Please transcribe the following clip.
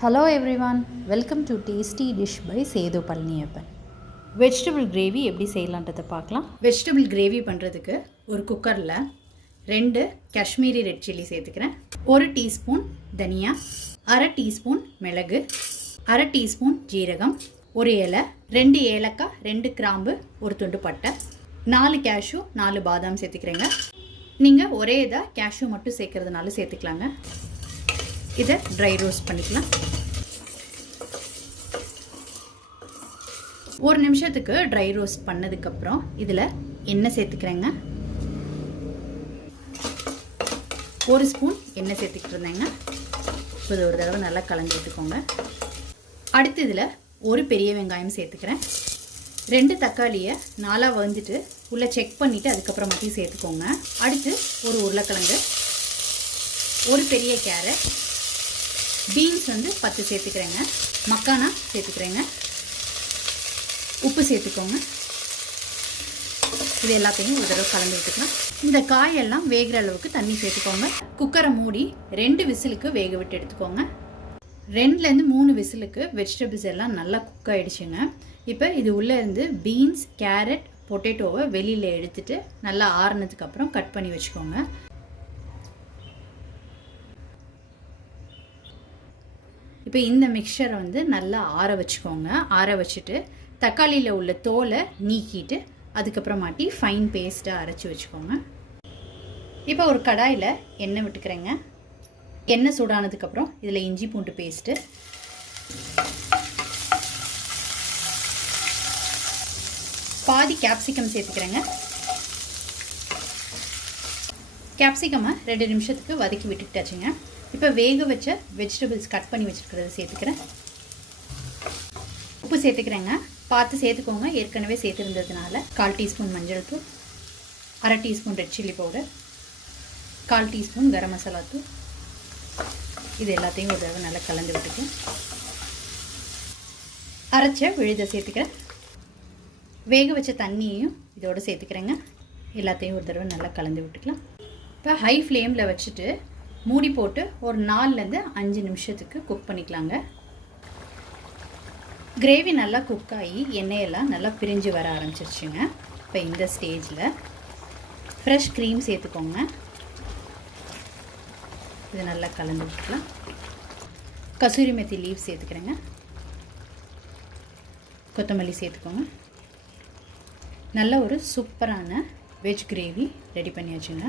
Hello everyone, welcome to Tasty Dish by Sethu Palniyappan. Vegetable gravy எப்படி செய்யலான்றதை பார்க்கலாம். Vegetable gravy பண்ணுறதுக்கு ஒரு குக்கரில் 2 காஷ்மீரி ரெட் சில்லி சேர்த்துக்கிறேன். 1 டீஸ்பூன் தனியா, அரை டீஸ்பூன் மிளகு, அரை டீஸ்பூன் ஜீரகம், ஒரு இலை, 2 ஏலக்காய், 2 கிராம்பு, ஒரு துண்டு பட்டை, 4 கேஷ்யூ, 4 பாதாம் சேர்த்துக்கிறேங்க. நீங்கள் ஒரே இதாக கேஷ்யூ மட்டும் சேர்க்கறதுனால சேர்த்துக்கலாங்க. இதை ட்ரை ரோஸ்ட் பண்ணிக்கலாம். ஒரு நிமிஷத்துக்கு ட்ரை ரோஸ்ட் பண்ணதுக்கப்புறம் இதில் எண்ணெய் சேர்த்துக்கிறேங்க. 1 ஸ்பூன் எண்ணெய் சேர்த்துக்கிட்டு இருந்தேங்க. இது ஒரு தடவை நல்லா கலந்து விட்டுக்கோங்க. அடுத்து இதில் ஒரு பெரிய வெங்காயம் சேர்த்துக்கிறேன். 2 தக்காளியை 4 வந்துட்டு உள்ளே செக் பண்ணிவிட்டு அதுக்கப்புறம் மட்டும் சேர்த்துக்கோங்க. அடுத்து ஒரு உருளைக்கிழங்கு, ஒரு பெரிய கேரட், பீன்ஸ் 10 சேர்த்துக்கிறேங்க. மக்கானா சேர்த்துக்கிறேங்க. உப்பு சேர்த்துக்கோங்க. இது எல்லாத்தையும் ஒரு தடவை கலந்து விட்டுக்கலாம். இந்த காயெல்லாம் வேகிற அளவுக்கு தண்ணி சேர்த்துக்கோங்க. குக்கரை மூடி 2 விசிலுக்கு வேக விட்டு எடுத்துக்கோங்க. 2லேருந்து 3 விசிலுக்கு வெஜிடபிள்ஸ் எல்லாம் நல்லா குக் ஆகிடுச்சுங்க. இப்போ இது உள்ளே இருந்து பீன்ஸ், கேரட், பொட்டேட்டோவை வெளியில் எடுத்துட்டு நல்லா ஆறுனதுக்கப்புறம் கட் பண்ணி வச்சுக்கோங்க. இப்போ இந்த மிக்சரை நல்லா ஆற வச்சுக்கோங்க. ஆற வச்சுட்டு தக்காளியில் உள்ள தோலை நீக்கிட்டு அதுக்கப்புறமாட்டி ஃபைன் பேஸ்ட்டாக அரைச்சி வச்சுக்கோங்க. இப்போ ஒரு கடாயில் எண்ணெய் விட்டுக்கிறேங்க. எண்ணெய் சூடானதுக்கப்புறம் இதில் இஞ்சி பூண்டு பேஸ்ட்டு, பாதி கேப்சிகம் சேர்த்துக்கிறேங்க. கேப்சிகமை 2 நிமிஷத்துக்கு வதக்கி விட்டுக்கிட்டாச்சுங்க. இப்போ வேக வச்ச வெஜிடபிள்ஸ் கட் பண்ணி வச்சுருக்கிறத சேர்த்துக்கிறேன். உப்பு சேர்த்துக்கிறேங்க. பார்த்து சேர்த்துக்கோங்க. ஏற்கனவே சேர்த்துருந்ததுனால 1/4 டீஸ்பூன் மஞ்சள் தூள், அரை teaspoon red chilli powder, 1/4 teaspoon garam masala தூள். இது எல்லாத்தையும் ஒரு தடவை நல்லா கலந்து விட்டுக்கேன். அரைச்ச விழுதை சேர்த்துக்கிறேன். வேக வச்ச தண்ணியையும் இதோடு சேர்த்துக்கிறேங்க. எல்லாத்தையும் ஒரு தடவை நல்லா கலந்து விட்டுக்கலாம். இப்போ ஹை ஃப்ளேமில் வச்சுட்டு மூடி போட்டு ஒரு 4லேருந்து 5 நிமிஷத்துக்கு குக் பண்ணிக்கலாங்க. கிரேவி நல்லா குக் ஆகி எண்ணெயெல்லாம் நல்லா பிரிஞ்சு வர ஆரம்பிச்சிருச்சுங்க. இப்போ இந்த ஸ்டேஜில் ஃப்ரெஷ் க்ரீம் சேர்த்துக்கோங்க. இது நல்லா கலந்து விட்டுக்கலாம். கசூரி மெத்தி லீவ் சேர்த்துக்கிறேங்க. கொத்தமல்லி சேர்த்துக்கோங்க. நல்ல ஒரு சூப்பரான வெஜ் கிரேவி ரெடி பண்ணியாச்சுங்க.